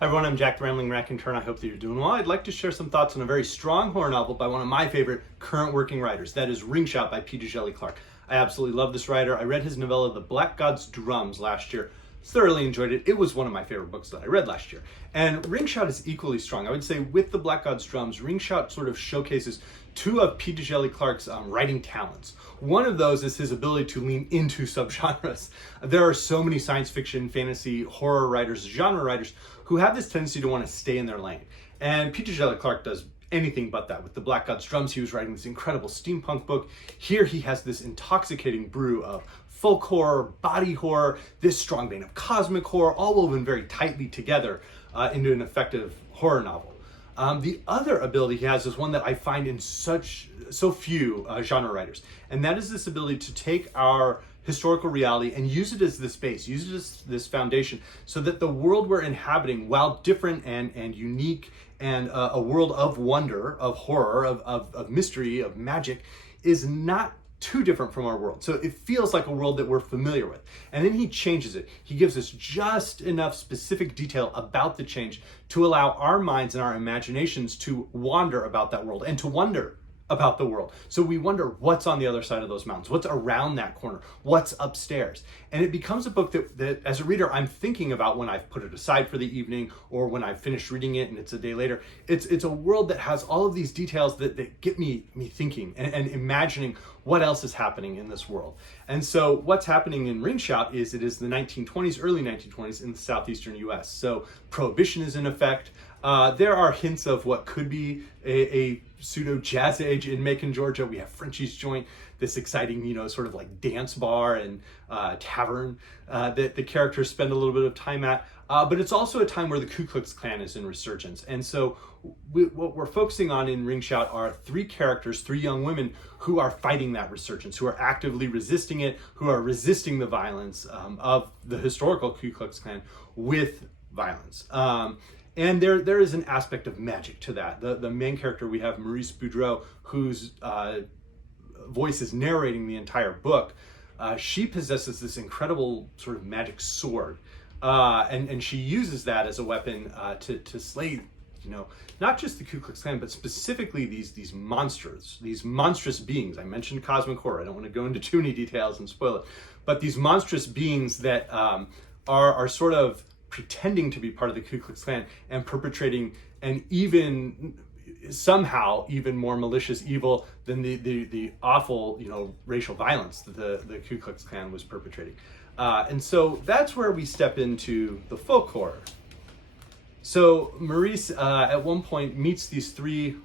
Hi everyone, I'm Jack the Rambling Raconteur and I hope that you're doing well. I'd like to share some thoughts on a very strong horror novel by one of my favorite current working writers. That is Ring Shout by Djèlí Clark. I absolutely love this writer. I read his novella The Black God's Drums last year. Thoroughly enjoyed it. It was one of my favorite books that I read last year. And Ring Shout is equally strong. I would say with The Black God's Drums, Ring Shout sort of showcases two of Djèlí Clark's writing talents. One of those is his ability to lean into subgenres. There are so many science fiction, fantasy, horror writers, genre writers who have this tendency to want to stay in their lane. And Djèlí Clark does anything but that. With The Black God's Drums, he was writing this incredible steampunk book. Here he has this intoxicating brew of folk horror, body horror, this strong vein of cosmic horror, all woven very tightly together into an effective horror novel. The other ability he has is one that I find in so few genre writers, and that is this ability to take our historical reality and use it as this base, use it as this foundation, so that the world we're inhabiting, while different and unique and a world of wonder, of horror, of mystery, of magic, is not too different from our world. So it feels like a world that we're familiar with. And then he changes it. He gives us just enough specific detail about the change to allow our minds and our imaginations to wander about that world and to wonder about the world. So we wonder what's on the other side of those mountains, what's around that corner, what's upstairs. And it becomes a book that as a reader, I'm thinking about when I've put it aside for the evening or when I've finished reading it and it's a day later. It's a world that has all of these details that get me thinking and imagining what else is happening in this world. And so what's happening in Ring Shout is it is the 1920s, early 1920s in the southeastern US. So Prohibition is in effect. There are hints of what could be a pseudo jazz age in Macon, Georgia. We have Frenchie's Joint, this exciting, sort of like dance bar and tavern that the characters spend a little bit of time at. But it's also a time where the Ku Klux Klan is in resurgence. And so what we're focusing on in Ring Shout are three characters, three young women who are fighting that resurgence, who are actively resisting it, who are resisting the violence of the historical Ku Klux Klan with violence. And there is an aspect of magic to that. The main character, we have Maurice Boudreau, whose voice is narrating the entire book. She possesses this incredible sort of magic sword. And she uses that as a weapon to slay, not just the Ku Klux Klan, but specifically these monsters, these monstrous beings. I mentioned cosmic horror. I don't want to go into too many details and spoil it. But these monstrous beings that are sort of pretending to be part of the Ku Klux Klan and perpetrating an somehow even more malicious evil than the awful, racial violence that the Ku Klux Klan was perpetrating. And so that's where we step into the folk horror. So Maurice at one point meets these three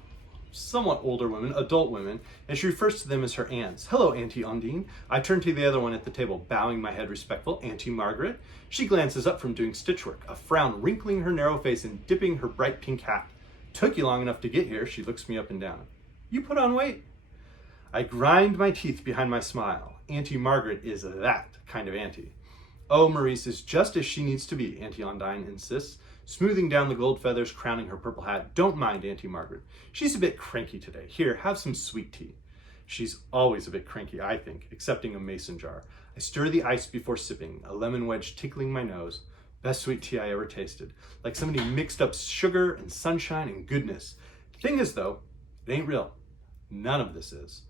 somewhat older women, adult women, and she refers to them as her aunts. "Hello, Auntie Ondine." I turn to the other one at the table, bowing my head respectful. "Auntie Margaret." She glances up from doing stitchwork, a frown wrinkling her narrow face and dipping her bright pink hat. "Took you long enough to get here." She looks me up and down. "You put on weight." I grind my teeth behind my smile. Auntie Margaret is that kind of auntie. "Oh, Maurice is just as she needs to be," Auntie Ondine insists, smoothing down the gold feathers crowning her purple hat. "Don't mind Auntie Margaret. She's a bit cranky today. Here, have some sweet tea." She's always a bit cranky, I think, accepting a mason jar. I stir the ice before sipping, a lemon wedge tickling my nose. Best sweet tea I ever tasted. Like somebody mixed up sugar and sunshine and goodness. Thing is, though, it ain't real. None of this is.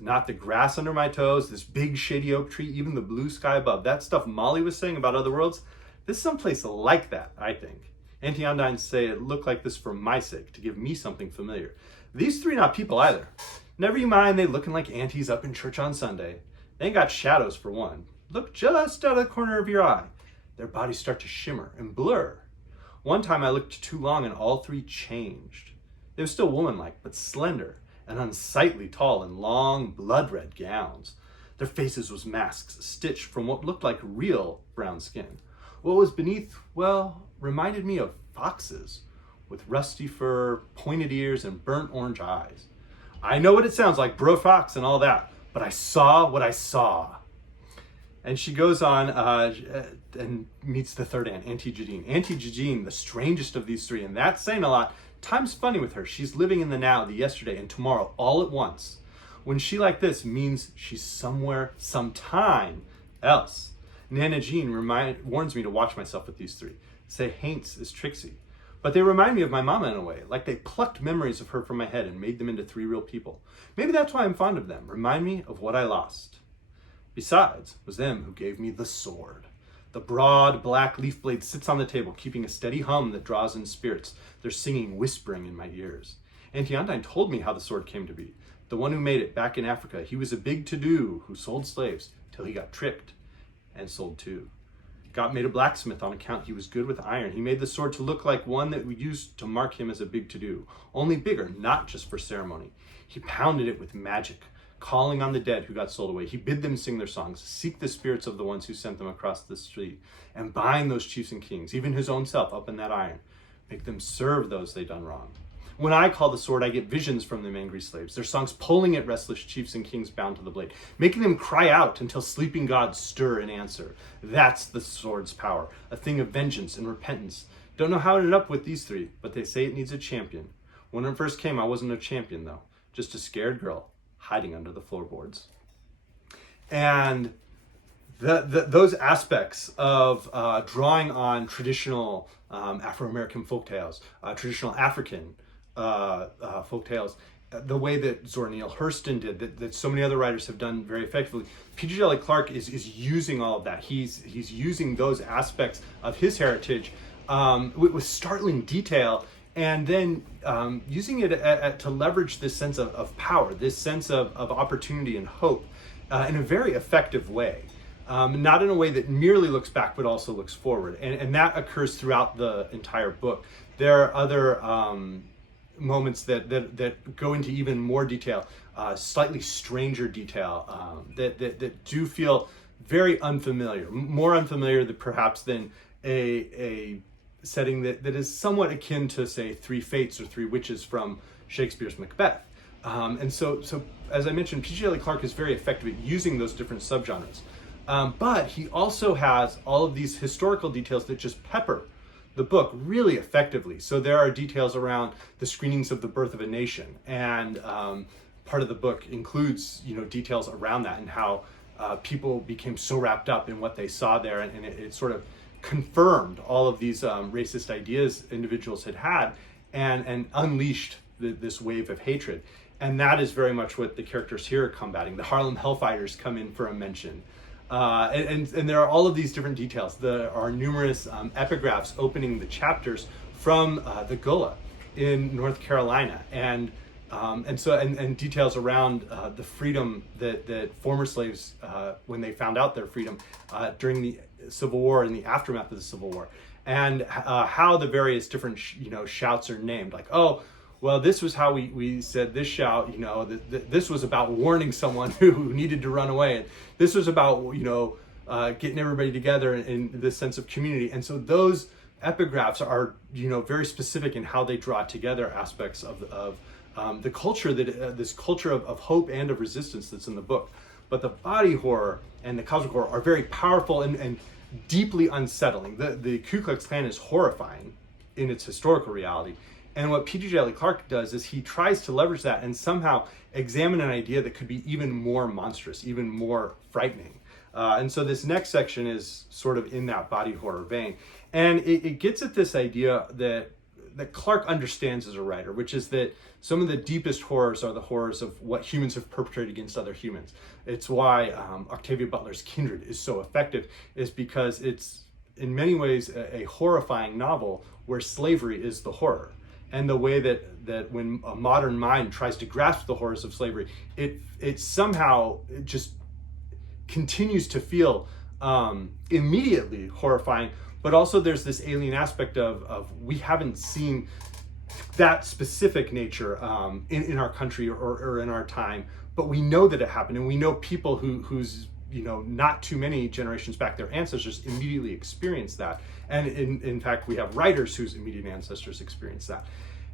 Not the grass under my toes, this big shady oak tree, even the blue sky above. That stuff Molly was saying about other worlds, this is someplace like that, I think. Auntie Ondine say it looked like this for my sake, to give me something familiar. These three not people either. Never you mind, they looking like aunties up in church on Sunday. They ain't got shadows for one. Look just out of the corner of your eye. Their bodies start to shimmer and blur. One time I looked too long and all three changed. They were still woman-like, but slender and unsightly tall in long blood-red gowns. Their faces was masks stitched from what looked like real brown skin. What was beneath, reminded me of foxes, with rusty fur, pointed ears, and burnt orange eyes. I know what it sounds like, bro fox and all that, but I saw what I saw. And she goes on and meets the third aunt, Auntie Jadine. Auntie Jadine, the strangest of these three, and that's saying a lot. Time's funny with her. She's living in the now, the yesterday, and tomorrow all at once. When she like this means she's somewhere, sometime else. Nana Jean warns me to watch myself with these three. Say Haints is tricksy. But they remind me of my mama in a way, like they plucked memories of her from my head and made them into three real people. Maybe that's why I'm fond of them. Remind me of what I lost. Besides, it was them who gave me the sword. The broad black leaf blade sits on the table, keeping a steady hum that draws in spirits, their singing whispering in my ears. Auntie Undine told me how the sword came to be. The one who made it back in Africa, he was a big to-do who sold slaves till he got tricked and sold too. God made a blacksmith on account he was good with iron. He made the sword to look like one that we used to mark him as a big to-do, only bigger, not just for ceremony. He pounded it with magic, calling on the dead who got sold away. He bid them sing their songs, seek the spirits of the ones who sent them across the street, and bind those chiefs and kings, even his own self, up in that iron. Make them serve those they done wrong. When I call the sword, I get visions from them angry slaves, their songs pulling at restless chiefs and kings bound to the blade, making them cry out until sleeping gods stir in answer. That's the sword's power, a thing of vengeance and repentance. Don't know how it ended up with these three, but they say it needs a champion. When it first came, I wasn't a champion though, just a scared girl hiding under the floorboards. And those aspects of drawing on traditional Afro-American folktales, traditional African folktales, the way that Zora Neale Hurston did, that so many other writers have done very effectively. P.J. Djèlí Clark is using all of that. He's using those aspects of his heritage with startling detail, and then using it to leverage this sense of power, this sense of opportunity and hope in a very effective way. Not in a way that merely looks back, but also looks forward. And that occurs throughout the entire book. There are other moments that go into even more detail, slightly stranger detail, that do feel very unfamiliar, more unfamiliar than a setting that is somewhat akin to, say, Three Fates or Three Witches from Shakespeare's Macbeth. And so as I mentioned, P.J. Djèlí Clark is very effective at using those different subgenres. But he also has all of these historical details that just pepper the book really effectively. So there are details around the screenings of the birth of a nation, and part of the book includes details around that and how people became so wrapped up in what they saw there, and it sort of confirmed all of these racist ideas individuals had and unleashed this wave of hatred. And that is very much what the characters here are combating. The Harlem Hellfighters come in for a mention. And there are all of these different details. There are numerous epigraphs opening the chapters from the Gullah in North Carolina, and details around the freedom that former slaves, when they found out their freedom during the Civil War and the aftermath of the Civil War, and how the various different shouts are named. Like, oh, well, this was how we said this shout, this was about warning someone who needed to run away. And this was about, getting everybody together in this sense of community. And so those epigraphs are, very specific in how they draw together aspects of the culture, this culture of hope and of resistance that's in the book. But the body horror and the cosmic horror are very powerful and deeply unsettling. The Ku Klux Klan is horrifying in its historical reality. And what P.J. Djèlí Clark does is he tries to leverage that and somehow examine an idea that could be even more monstrous, even more frightening. And so this next section is sort of in that body horror vein. And it gets at this idea that Clark understands as a writer, which is that some of the deepest horrors are the horrors of what humans have perpetrated against other humans. It's why Octavia Butler's Kindred is so effective, is because it's in many ways a horrifying novel where slavery is the horror. And the way that when a modern mind tries to grasp the horrors of slavery, it somehow just continues to feel immediately horrifying, but also there's this alien aspect of we haven't seen that specific nature in our country or in our time, but we know that it happened, and we know people who's not too many generations back, their ancestors immediately experienced that. And in fact, we have writers whose immediate ancestors experienced that.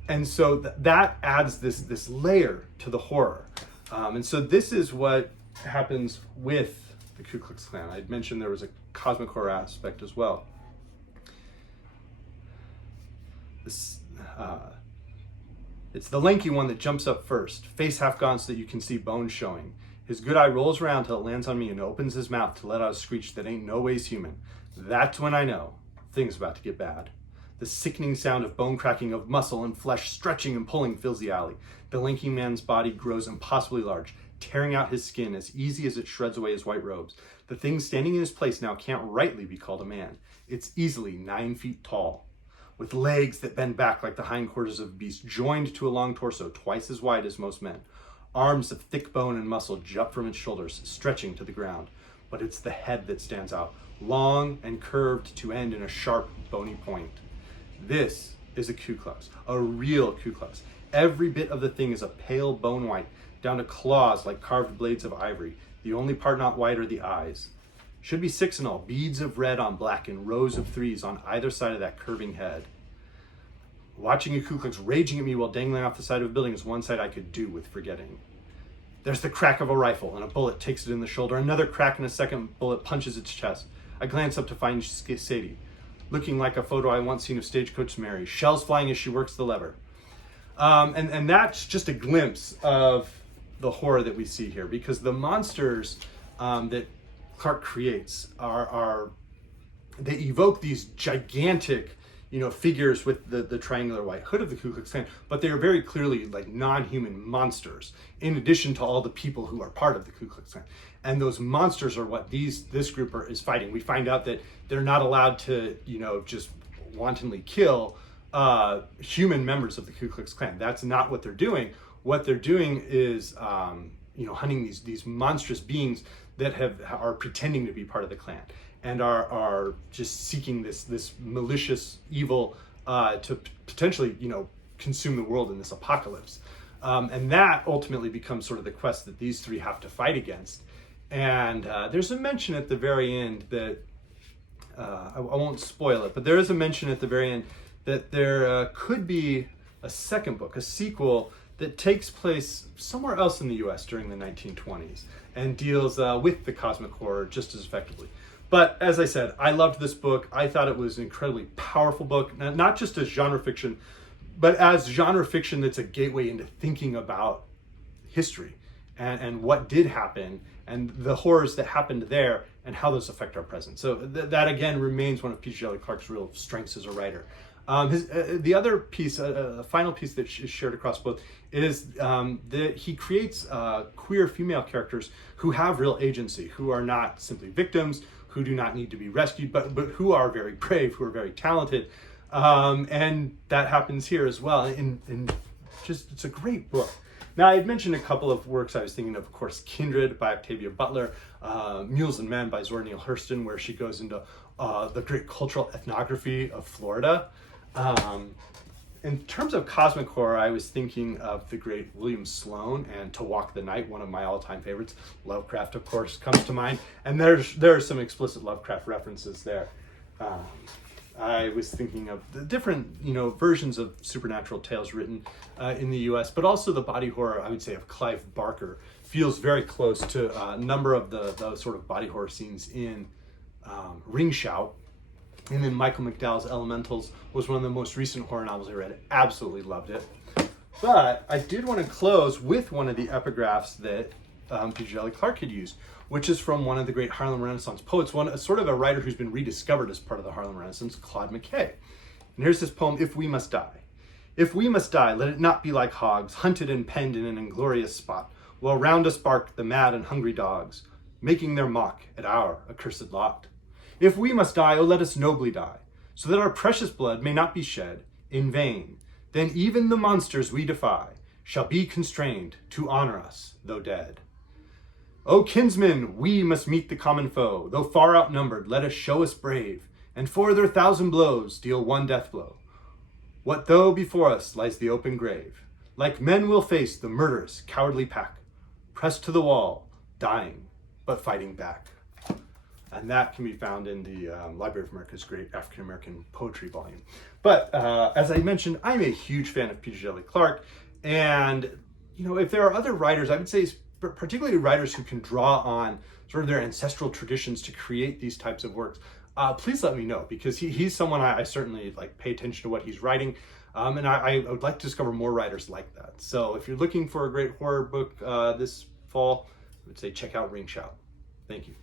And so that adds this layer to the horror. And so this is what happens with the Ku Klux Klan. I'd mentioned there was a cosmic horror aspect as well. It's the lanky one that jumps up first, face half gone so that you can see bones showing. His good eye rolls around till it lands on me and opens his mouth to let out a screech that ain't no ways human. That's when I know things about to get bad. The sickening sound of bone cracking, of muscle and flesh stretching and pulling fills the alley. The lanky man's body grows impossibly large, tearing out his skin as easy as it shreds away his white robes. The thing standing in his place now can't rightly be called a man. It's easily 9 feet tall, with legs that bend back like the hindquarters of a beast, joined to a long torso twice as wide as most men. Arms of thick bone and muscle jut from its shoulders, stretching to the ground. But it's the head that stands out, long and curved to end in a sharp, bony point. This is a Ku Klux, a real Ku Klux. Every bit of the thing is a pale bone white, down to claws like carved blades of ivory. The only part not white are the eyes. Should be 6 in all, beads of red on black in rows of 3s on either side of that curving head. Watching a Ku Klux raging at me while dangling off the side of a building is one sight I could do with forgetting. There's the crack of a rifle, and a bullet takes it in the shoulder. Another crack, and a second bullet punches its chest. I glance up to find Sadie, looking like a photo I once seen of Stagecoach Mary, shells flying as she works the lever. And that's just a glimpse of the horror that we see here, because the monsters that Clark creates they evoke these gigantic, figures with the triangular white hood of the Ku Klux Klan, but they are very clearly like non-human monsters, in addition to all the people who are part of the Ku Klux Klan. And those monsters are what this group is fighting. We find out that they're not allowed to, just wantonly kill human members of the Ku Klux Klan. That's not what they're doing. What they're doing is, hunting these monstrous beings that are pretending to be part of the Klan, and are just seeking this malicious evil to potentially, consume the world in this apocalypse. And that ultimately becomes sort of the quest that these 3 have to fight against. And there's a mention at the very end that, I won't spoil it, but there is a mention at the very end that there could be a second book, a sequel, that takes place somewhere else in the US during the 1920s and deals with the cosmic horror just as effectively. But as I said, I loved this book. I thought it was an incredibly powerful book, not just as genre fiction, but as genre fiction that's a gateway into thinking about history and what did happen and the horrors that happened there and how those affect our present. So that again remains one of Djèlí Clark's real strengths as a writer. The other piece, a final piece that is shared across both, is that he creates queer female characters who have real agency, who are not simply victims, who do not need to be rescued, but who are very brave, who are very talented. And that happens here as well. And just, it's a great book. Now, I had mentioned a couple of works I was thinking of course, Kindred by Octavia Butler, Mules and Men by Zora Neale Hurston, where she goes into the great cultural ethnography of Florida. In terms of cosmic horror, I was thinking of the great William Sloane and To Walk the Night, one of my all-time favorites. Lovecraft, of course, comes to mind, and there are some explicit Lovecraft references there. I was thinking of the different, versions of supernatural tales written in the U.S., but also the body horror, I would say, of Clive Barker feels very close to a number of the sort of body horror scenes in Ring Shout. And then Michael McDowell's Elementals was one of the most recent horror novels I read. Absolutely loved it. But I did want to close with one of the epigraphs that Djèlí Clark had used, which is from one of the great Harlem Renaissance poets, sort of a writer who's been rediscovered as part of the Harlem Renaissance, Claude McKay. And here's his poem, If We Must Die. If we must die, let it not be like hogs, hunted and penned in an inglorious spot, while round us bark the mad and hungry dogs, making their mock at our accursed lot. If we must die, oh, let us nobly die, so that our precious blood may not be shed in vain. Then even the monsters we defy shall be constrained to honor us, though dead. O kinsmen, we must meet the common foe. Though far outnumbered, let us show us brave, and for their 1,000 blows deal one death blow. What though before us lies the open grave? Like men we'll face the murderous, cowardly pack, pressed to the wall, dying, but fighting back. And that can be found in the Library of America's great African American poetry volume. But as I mentioned, I'm a huge fan of Djèlí Clark. And, if there are other writers, I would say particularly writers who can draw on sort of their ancestral traditions to create these types of works, please let me know, because he's someone I certainly pay attention to what he's writing. And I would like to discover more writers like that. So if you're looking for a great horror book this fall, would say check out Ring Shout. Thank you.